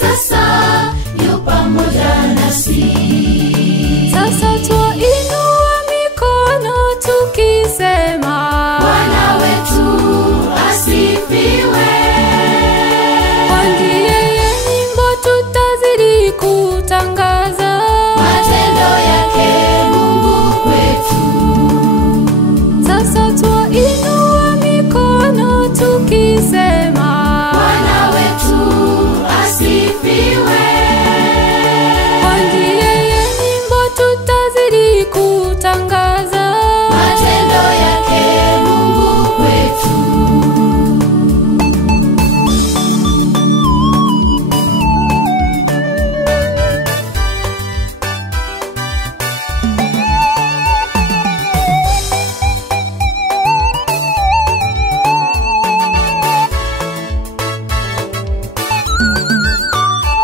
sasa yu pamoja nasi. Sasa twainua mikono tukisema, Bwana wetu asifiwe. kwa yeye nyimbo tutazidi kutangaza Matendo yake Mungu kwetu. Sasa twainua mikono tukisema, Bwana wetu asifiwe. kwa yeye nyimbo tutazidi kutangaza Matendo yake Mungu kwetu.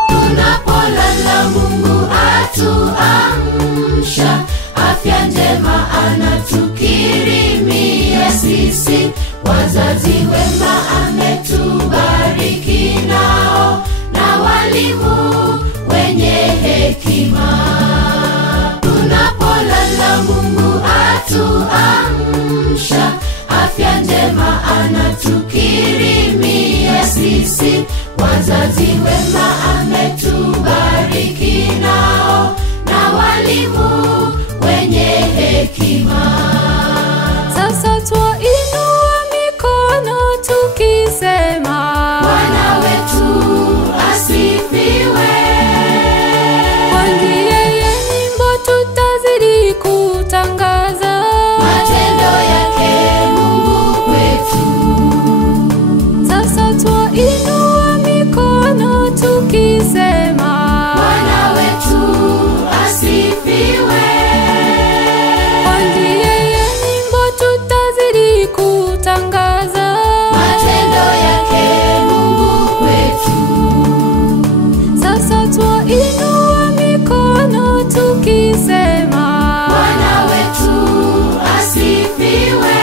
Tunapolala Mungu atuamsha, afya njema anatukirimia sisi. Wazazi wema ametubariki nao, na walimu wenye hekima. Tunapolala Mungu atuamsha, afya njema anatukirimia sisi. Wazazi wema ametubariki nao, na walimu wenye hekima. Sasa twainua mikono tukisema, Bwana wetu asifiwe. kwa yeye nyimbo tutazidi kutangaza Matendo yake Mungu kwetu. Sasa twainua mikono tukisema, Bwana wetu asifiwe. kwa yeye nyimbo tutazidi kutangaza Matendo yake Mungu kwetu. Sasa twainua mikono tukisema, Bwana wetu asifiwe.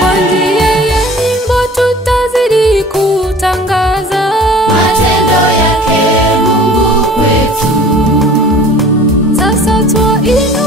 kwa yeye nyimbo tutazidi kutangaza Matendo yake Mungu kwetu. Sasa twainua